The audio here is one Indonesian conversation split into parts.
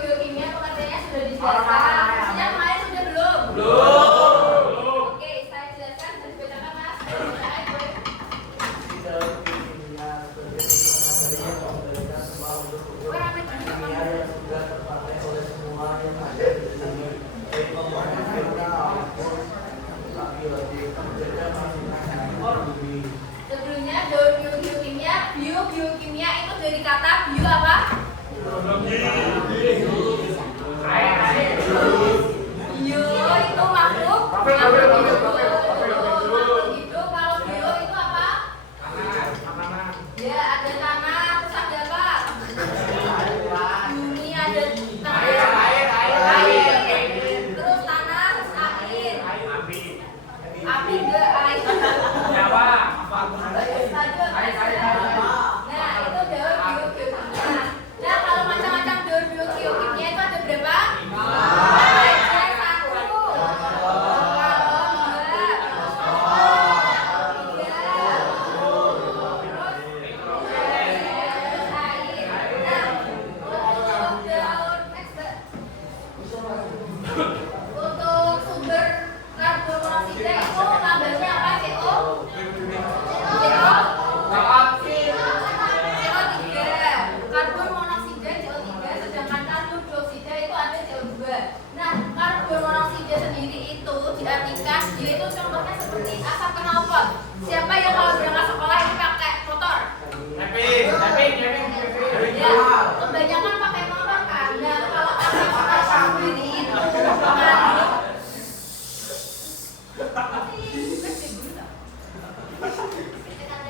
Biokimia pengertiannya sudah dijelaskan. Yang lain sudah belum? Oke, saya jelaskan dan dibacakan mas. Sebelumnya biokimia itu dari kata bio apa? Bio itu makhluk hidup. Kalau bio itu apa? Ya, ada tanah, terus ada apa? Bumi, ada air. Terus tanah, terus air. Api enggak air. Nah, itu daur biokimia. Nah, kalau macam-macam daur biokimia itu ada berapa? Diartikan dia itu contohnya seperti asap knalpot. Siapa yang kalau berangkat sekolah ini pakai motor? Ya, kebanyakan pakai motor kan. Nah, kalau asap sendiri itu mengandung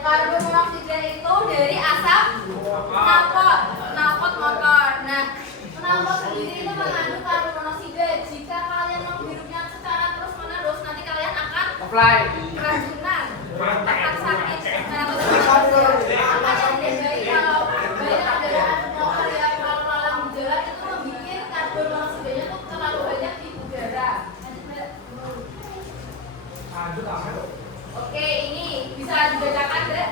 karbon monoksida itu dari asap knalpot motor. Nah, knalpot sendiri itu mengandung karbon monoksida. Jika kalian menghirupnya secara terus-menerus, nanti kalian akan keracunan, akan sakit. Nah, akan yang tidak baik kalau banyak kendaraan motor yang kalau lalang di jalan itu membuat karbon monoksidanya tuh terlalu banyak di udara. Oke, ini bisa dibacakan, Dek?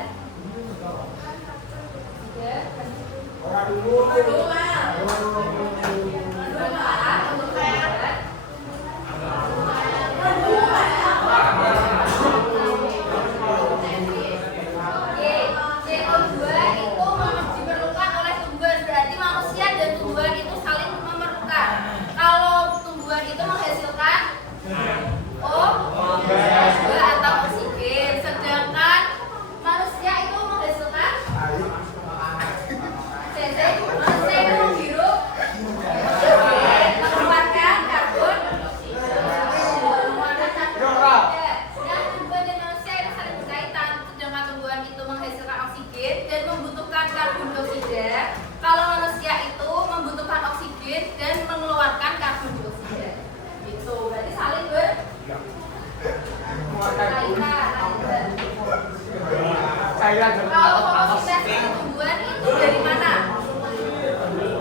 Kalau fotosintesa tumbuhan itu dari mana?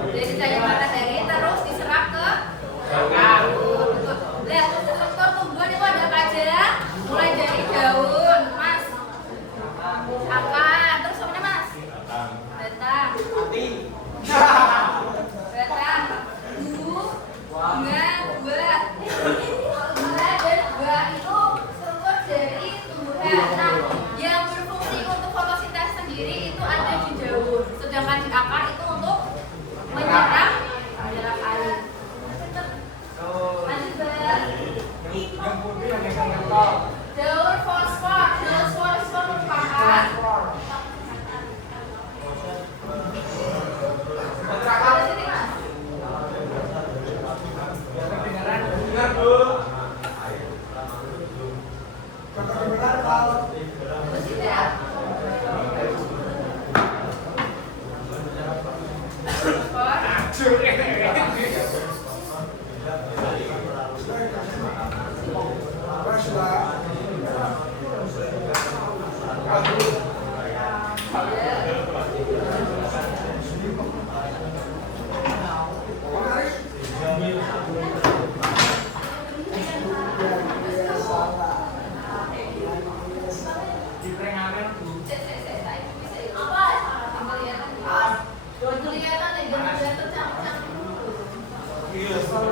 Dari cahaya matahari terus diserap ke daun. Lihat struktur tumbuhan itu ada apa aja? Mulai dari daun, mas, akar, terus apa mas? Batang, bunga, buah. Bunga dan buah itu struktur dari tumbuhan. Nah, yang berfungsi untuk fotosintesis sendiri itu ada di daun, sedangkan di akar itu untuk menyerap air. Lanjut, daun fosfor. Daun fosfor merupakan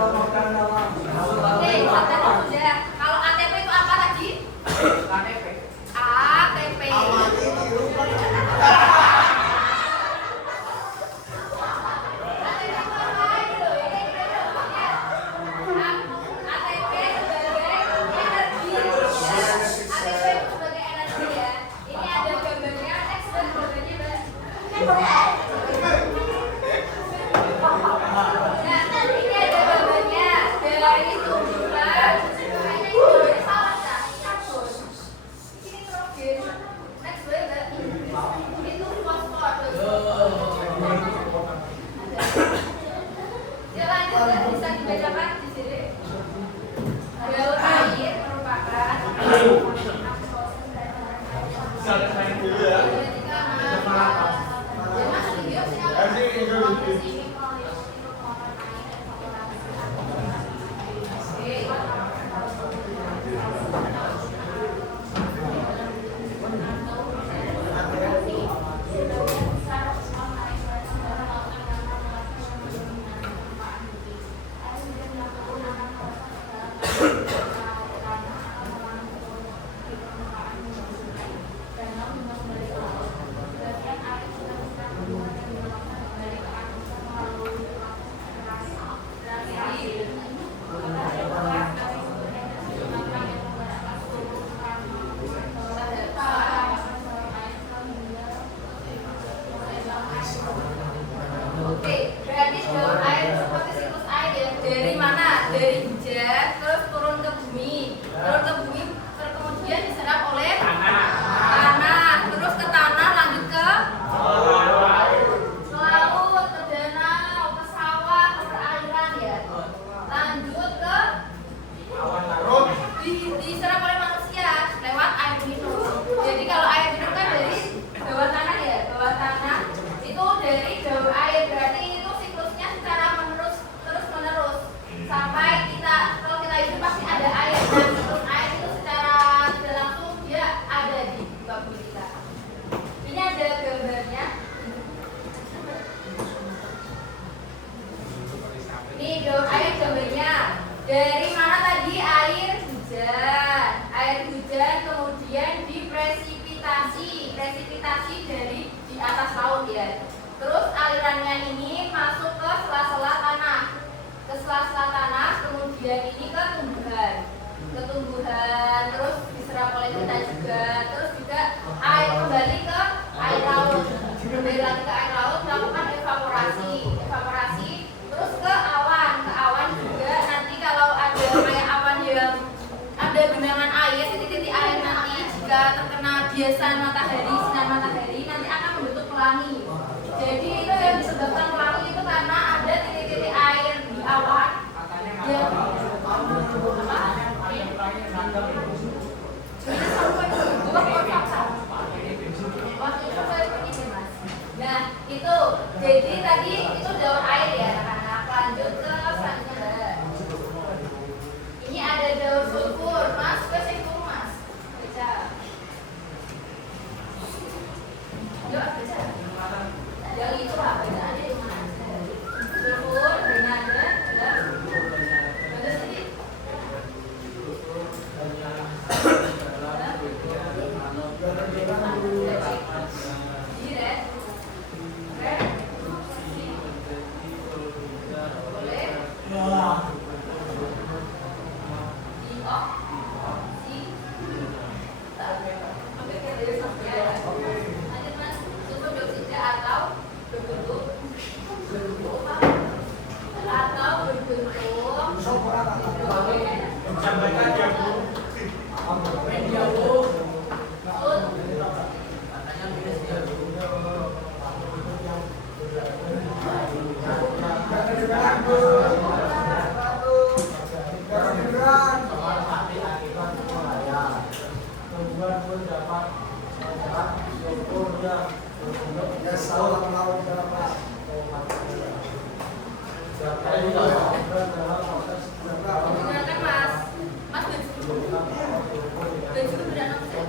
Oke, KTP sudah. Kalau ATP itu apa tadi? ATP. ATP. Dari mana tadi? Air hujan. Air hujan kemudian dipresipitasi. Presipitasi dari di atas laut ya. Terus alirannya ini masuk ke sela-sela tanah. Ke sela-sela tanah, kemudian ini ke tumbuhan. Ke tumbuhan, terus diserap oleh kita juga. Terus juga air kembali ke air laut. Kembali lagi ke air laut, melakukan evaporasi. Evaporasi terus ke awan. Ke awan juga nanti kalau ada kayak awan yang ada genangan air, titik-titik air nanti jika terkena biasan matahari, sinar matahari nanti akan membentuk pelangi. Jadi itu yang disebabkan pelangi itu karena ada titik-titik air di awan yang nah itu jadi tadi itu daun air ya anak-anak. Lanjut ke selanjutnya. Ini ada daun sulfur. Mas, sulfur mas. Baca. Yuk baca. Yang itu lah bacaannya di mana? Sulfur, granada, baca sedikit. Dengarkan mas, mas bensin beranak saya.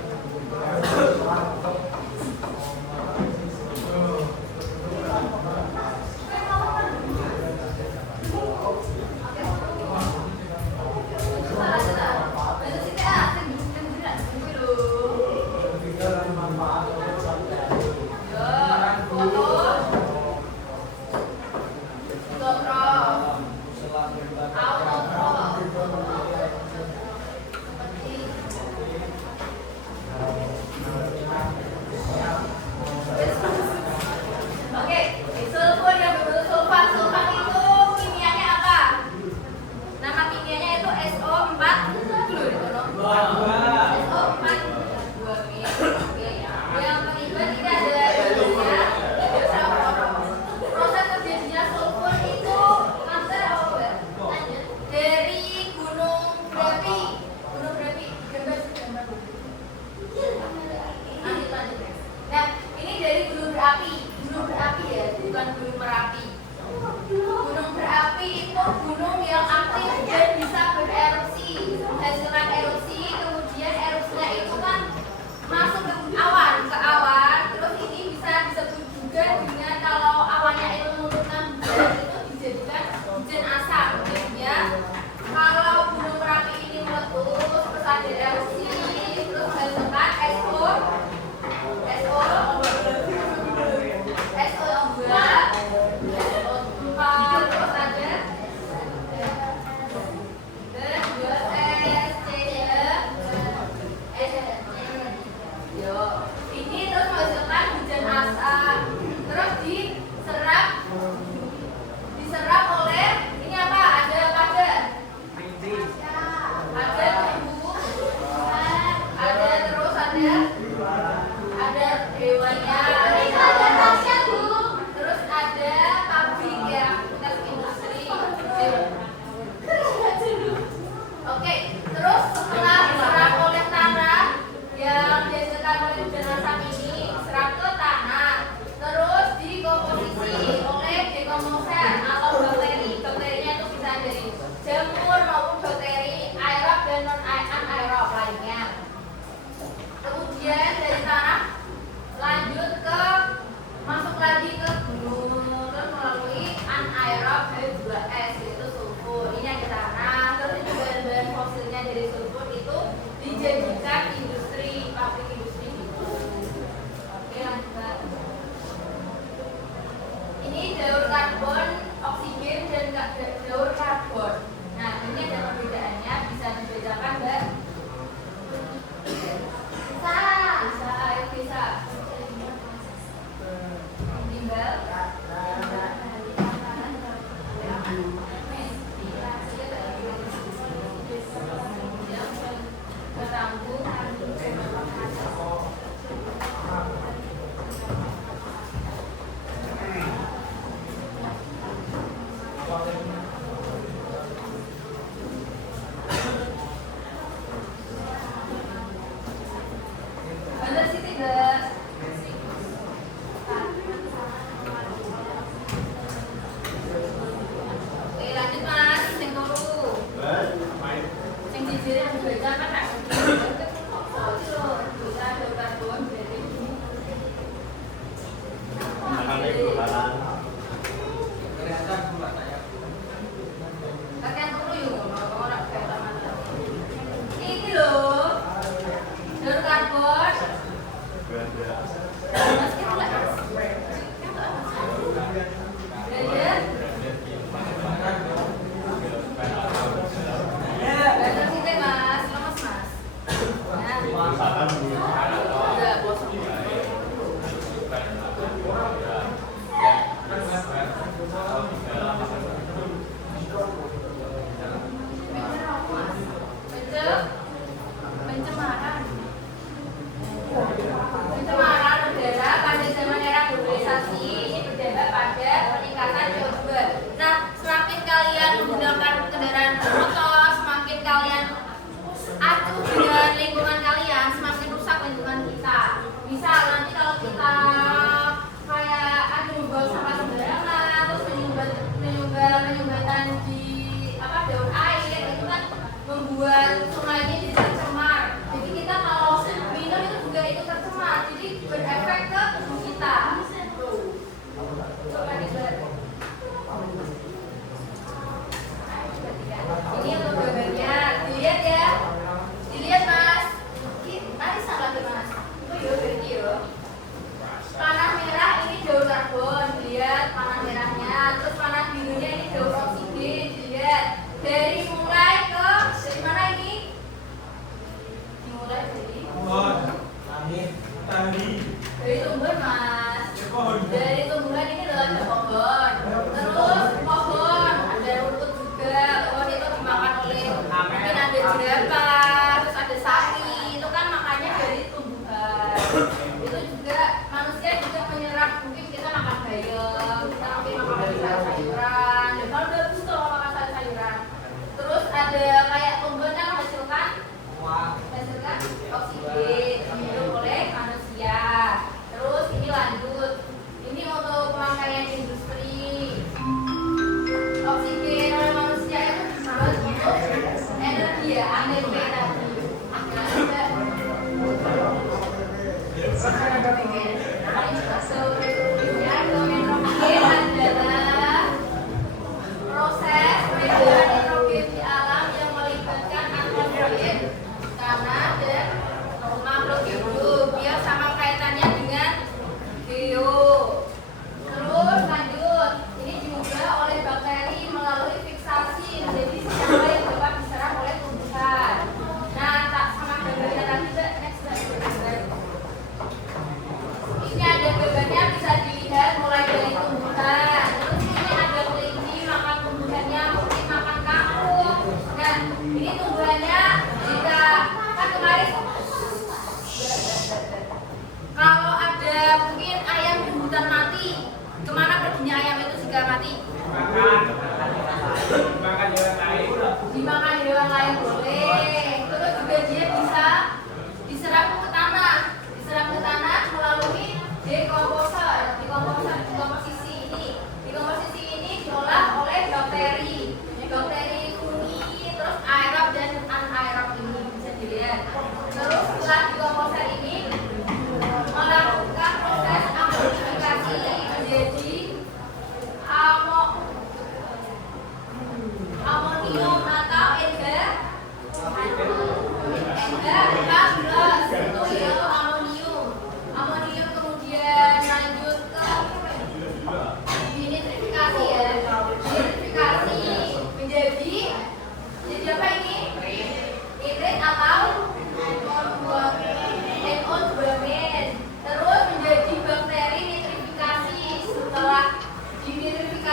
bukan gunung Merapi. Gunung berapi itu gunung yang aktif dan bisa bererupsi, menghasilkan erupsi, kemudian erupsinya itu kan masuk ke awan, terus ini bisa disebut juga dengan kalau awannya itu menurunkan hujan itu dijadikan hujan asam. Ya, kalau gunung Merapi ini meletus, terus ada erupsi, terus menghasilkan SO2, terus ada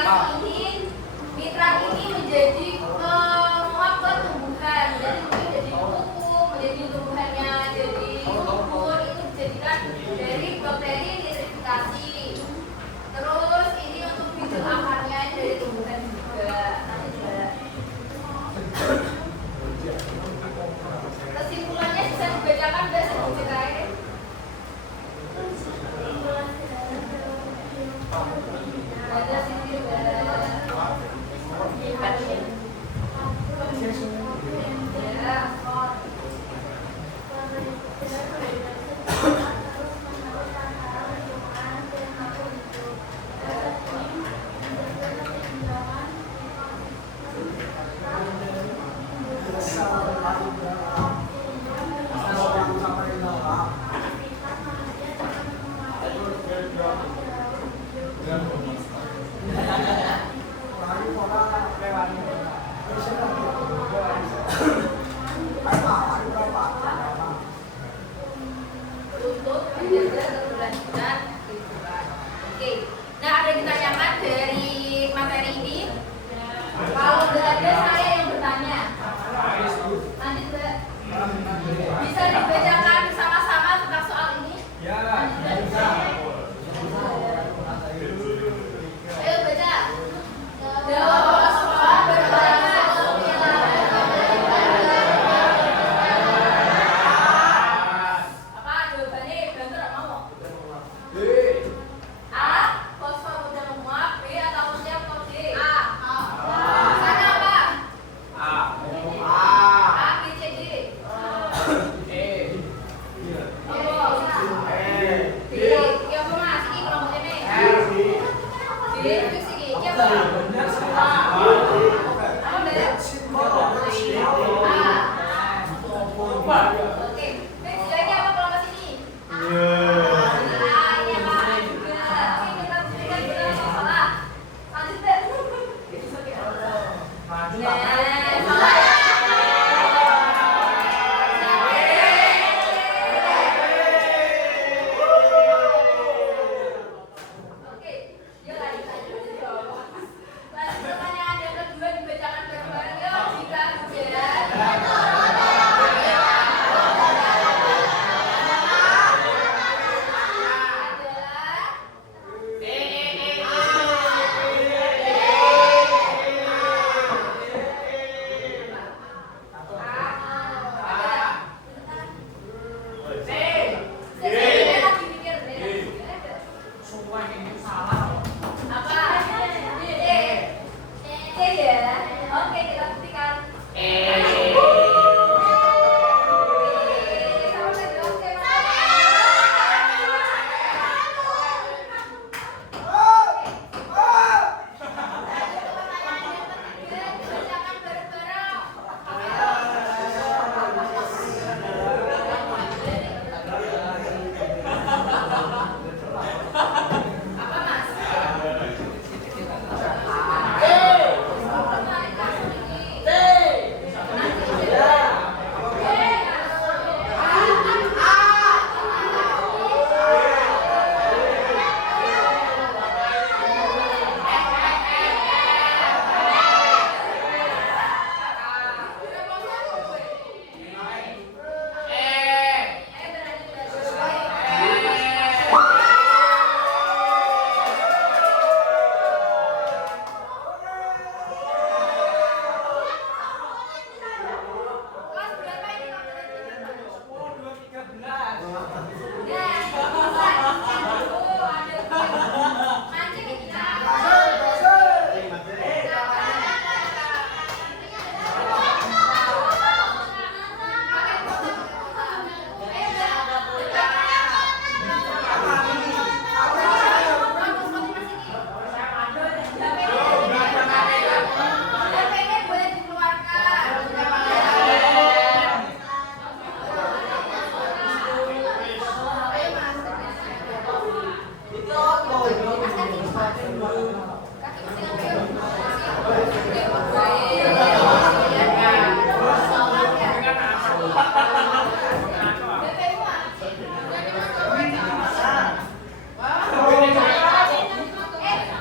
ini mitra ini menjadi penguat buat tumbuhan, jadi mungkin jadi kuku, menjadi tumbuhannya jadi subur, itu dijadikan dari bakteri nitrifikasi. Terus ini untuk bibit akarnya ini dari tumbuhan juga. Nanti juga kesimpulannya bisa dibacakan besok ceritanya. Ada sisi untuk menjaga keberlanjutan kehidupan. Oke, nah ada yang ditanyakan dari materi ini. Kalau tidak ada saya yang bertanya. Nanti bisa dibacakan bersama-sama tentang soal ini. Ya. Ayo baca.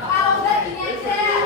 Kalau enggak gini aja.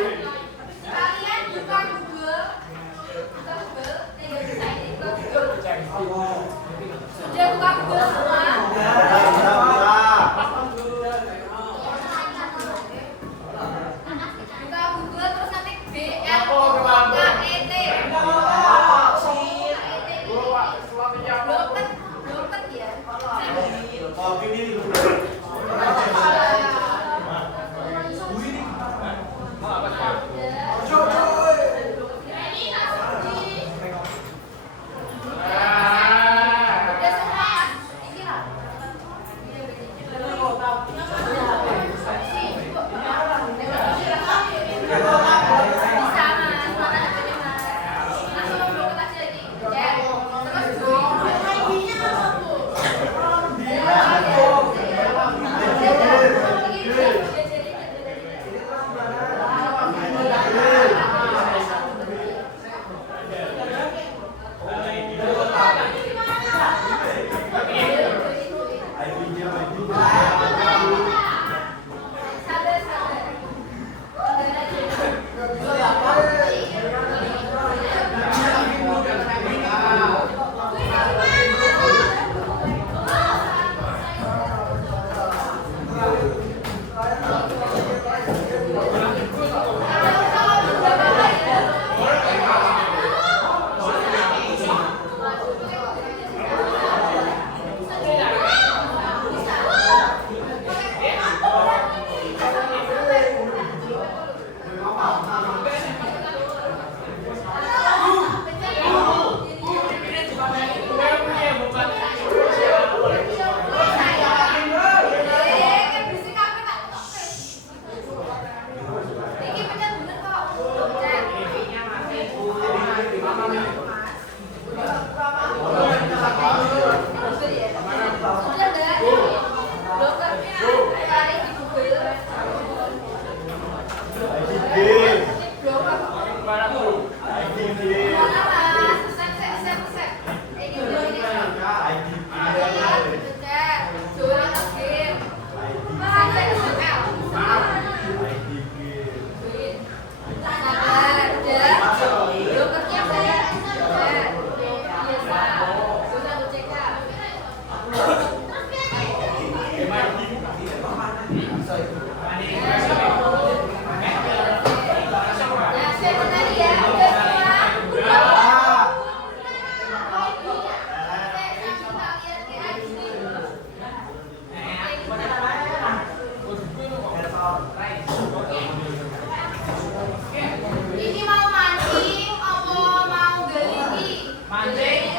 Ini mau mancing apa mau geligi? Mancing.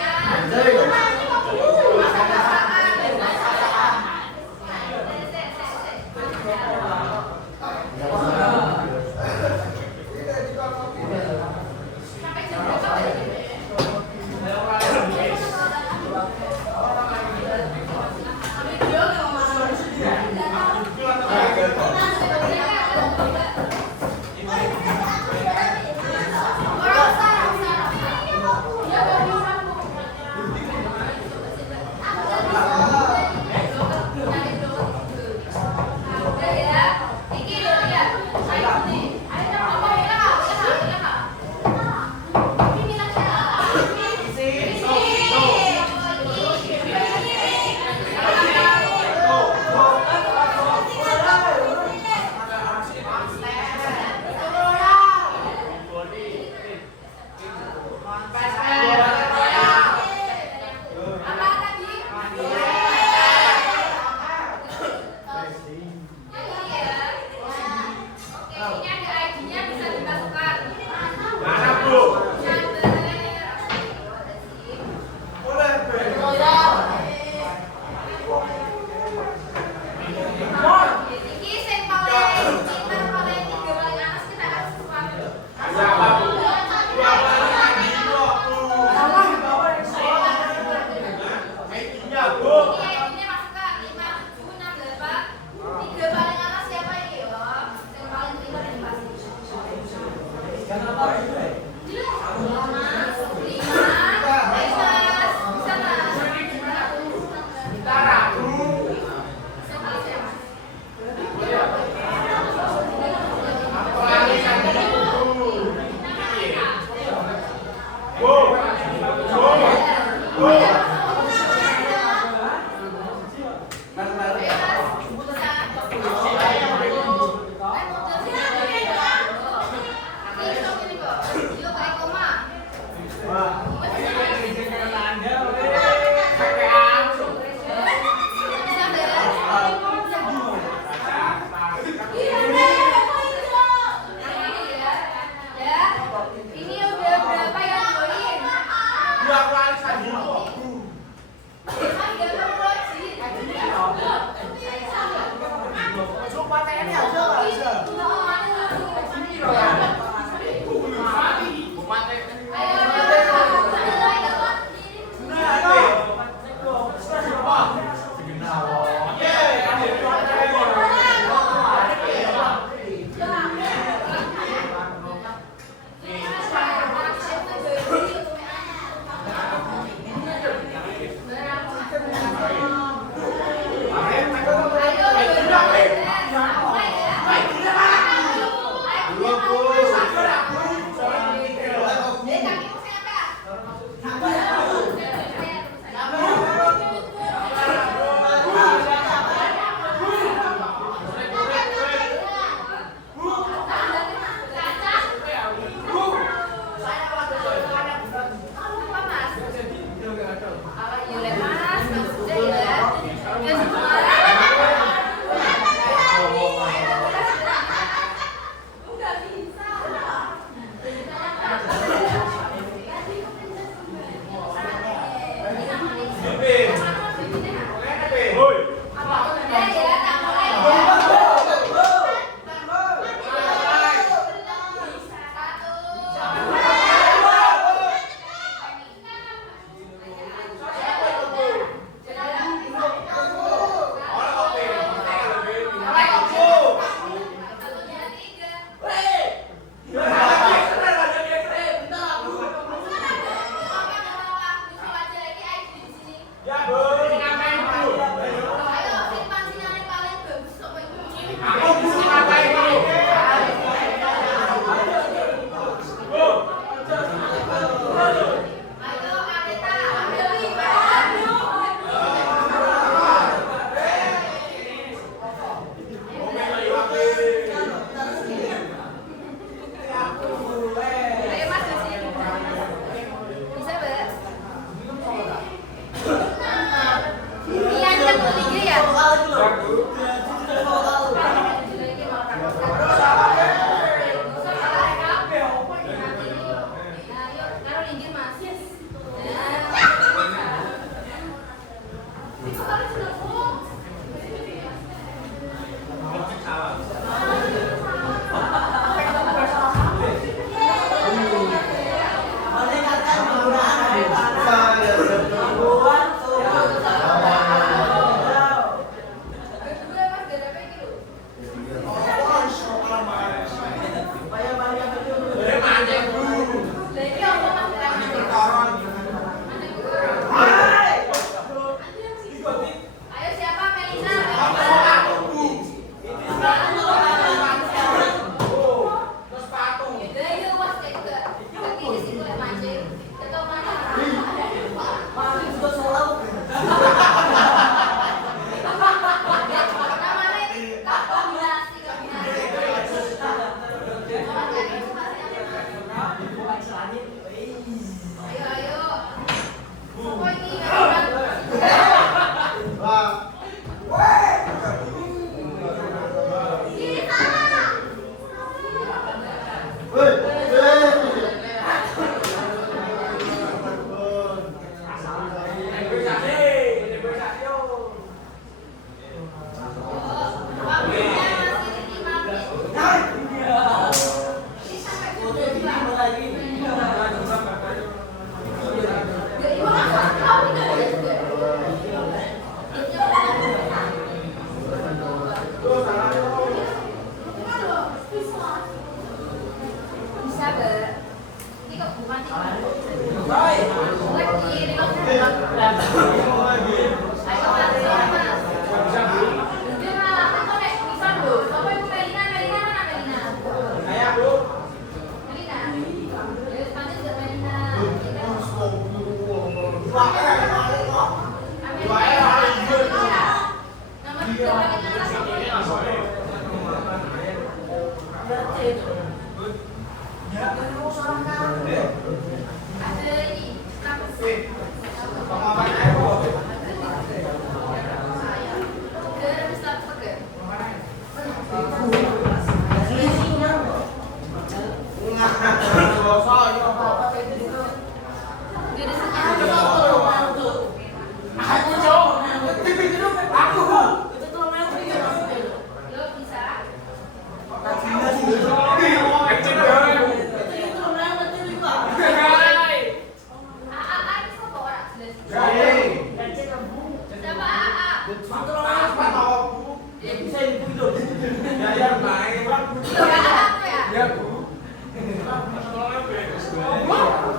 Ada ini.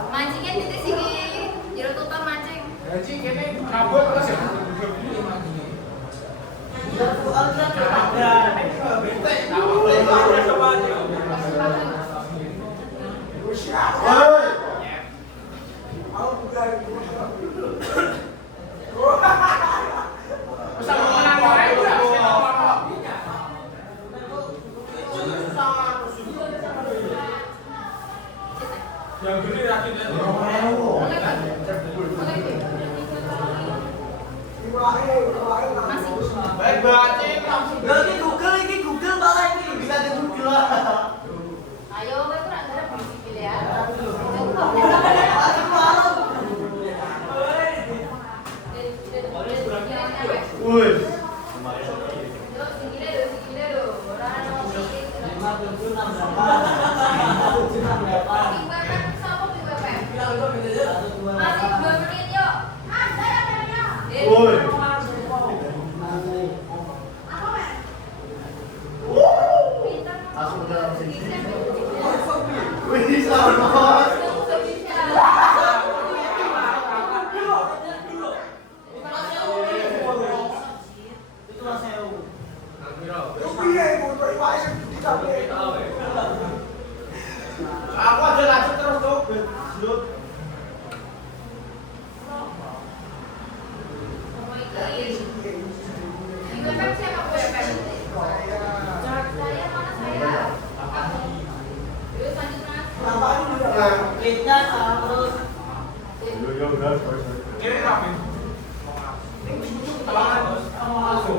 Mancingnya titik sini, jero tutup mancing. Gaji kene kabut terus ya. Yang gede rakyatnya. Baik bacing langsung. Ini Google malah ini bisa di Google lah. Ayo, kowe kurang ada bisik ya. Woi. Masih 2 menit yuk. Woi. Langsung dalam sini. Wih, selamat. Aku aja lanjut terus tuh. Kita harus Ini rapi. Salah Mas, ayo.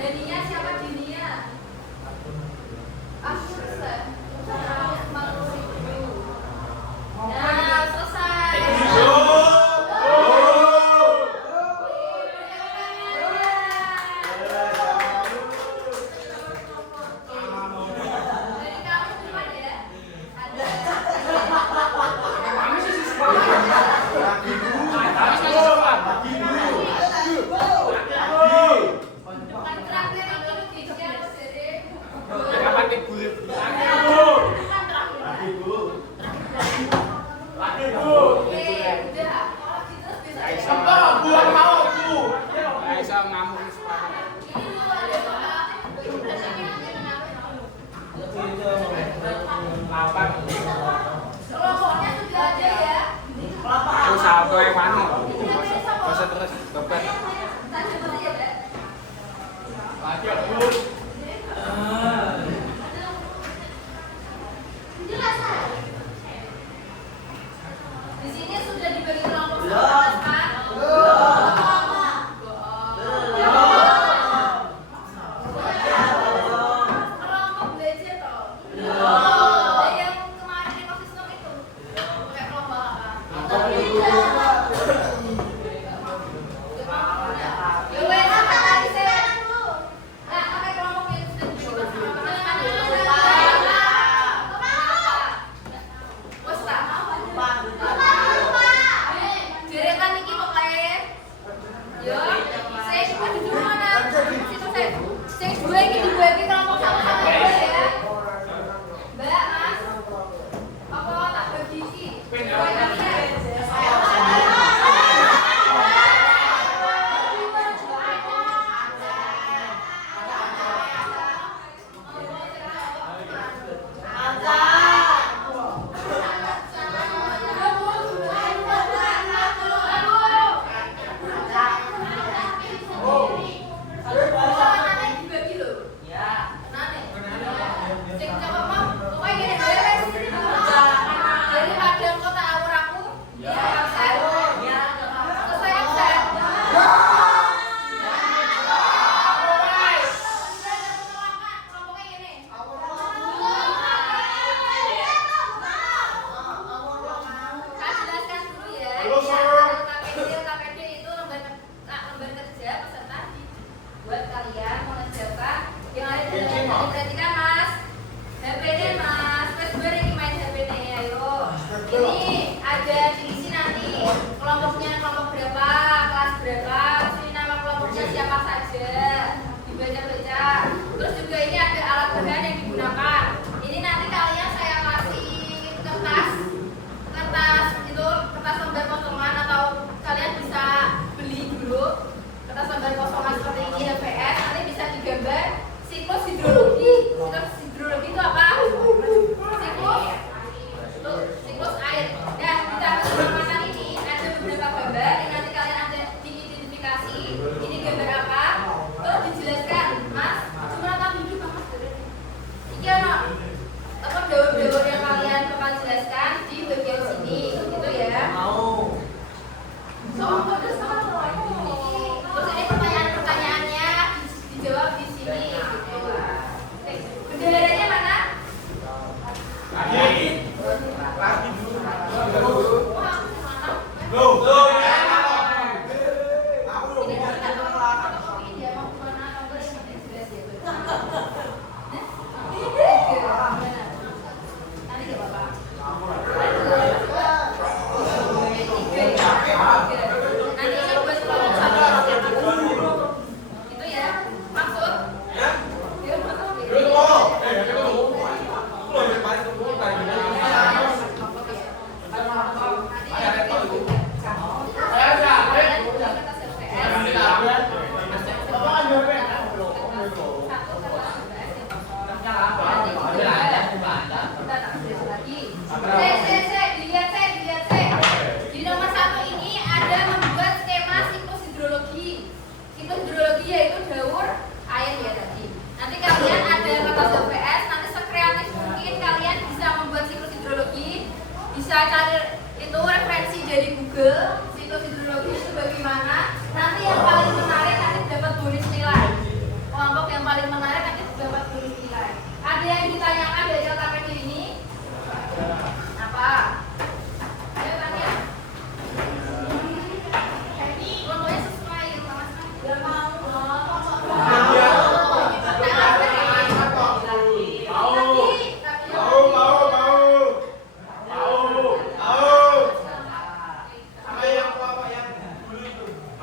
Dania siapa Dania? Ah, selesai. Nah, selesai.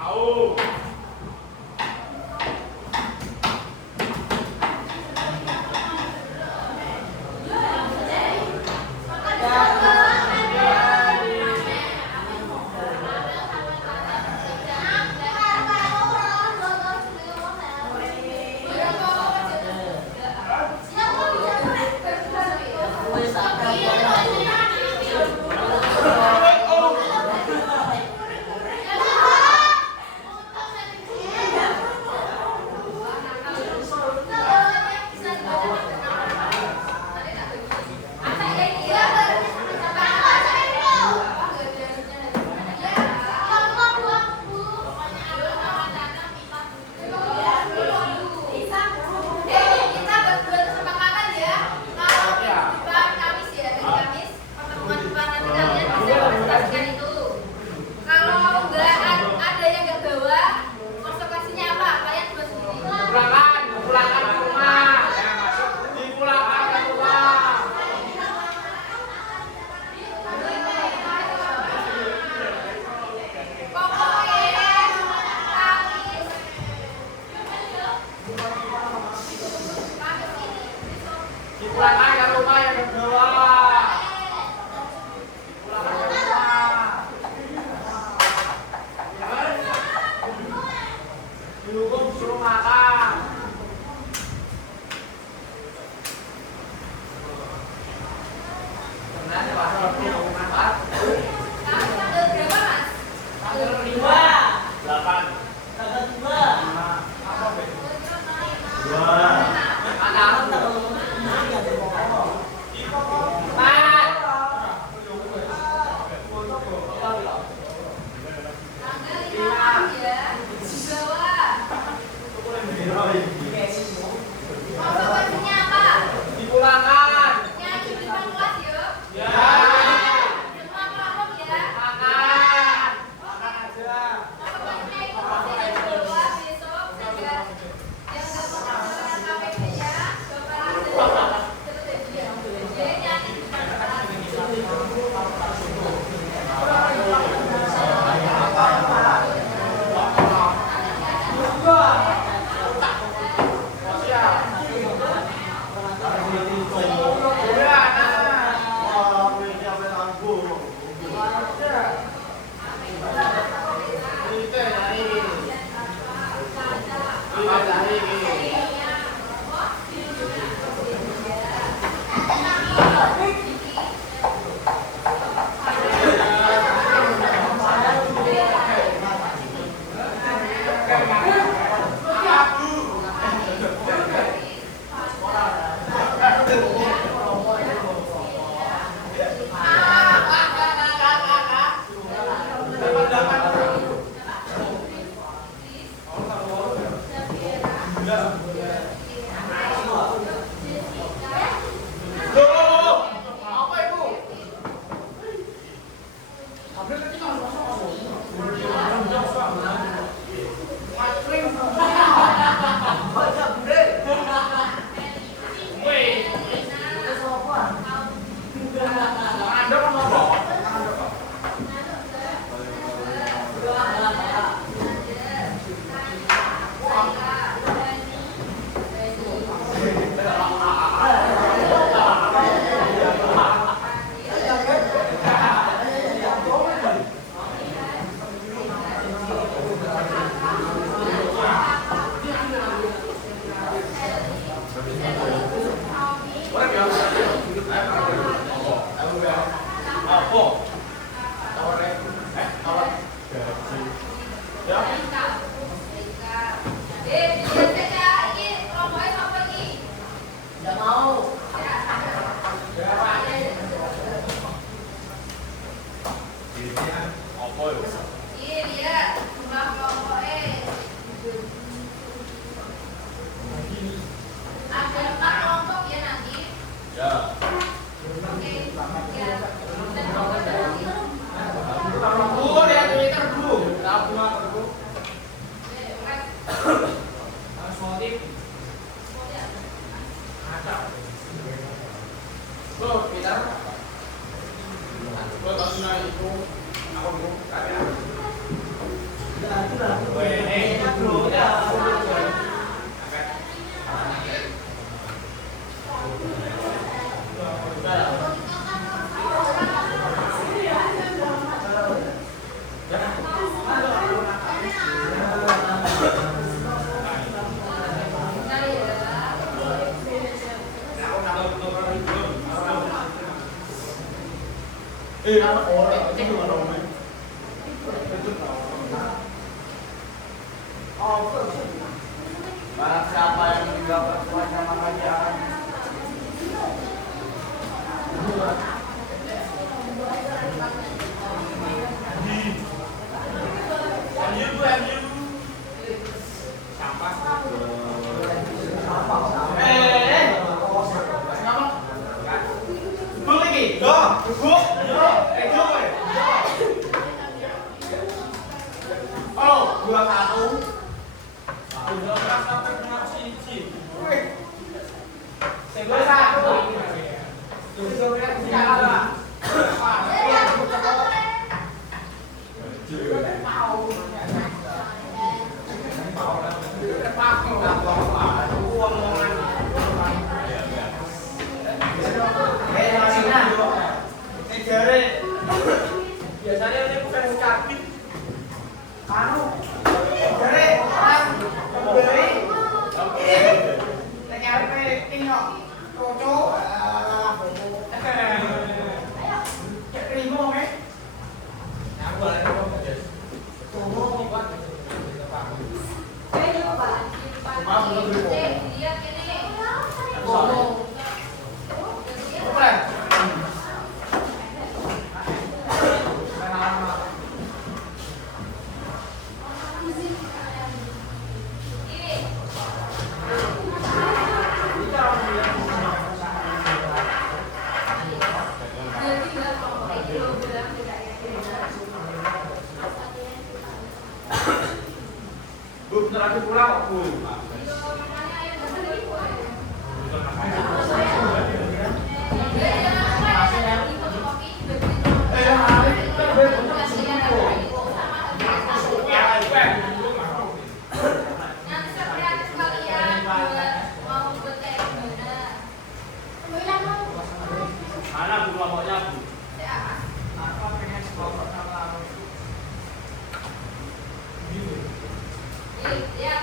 Tahu. Dipulangkan ke rumah yang kedua. Dipulangkan ke rumah. Dihukum suruh makan. Benar ya Pak? Hukuman Pak? Tanggal berapa Mas? Tanggal 5. 8. Tanggal 2. Apa Ben? 2. Mana? Konsekuensinya apa? Dipulangkan. Nyanyi di depan kelas yuk. Ya. Semua kelompok ya. Makan. Makan aja. Konsekuensinya itu pasti ada di bawah besok saja. Yang nggak mau Barang siapa yang meninggalkan wacana kerajaan biasanya ini bukan cabit anu jare orang beri nek arepe tingok cocok terima oke aku boleh ngomong aja tunggu buat bentar lagi pulang aku. Mana bu kelompoknya bu? Apa pengen kelompok sama aku? Gitu. Iya.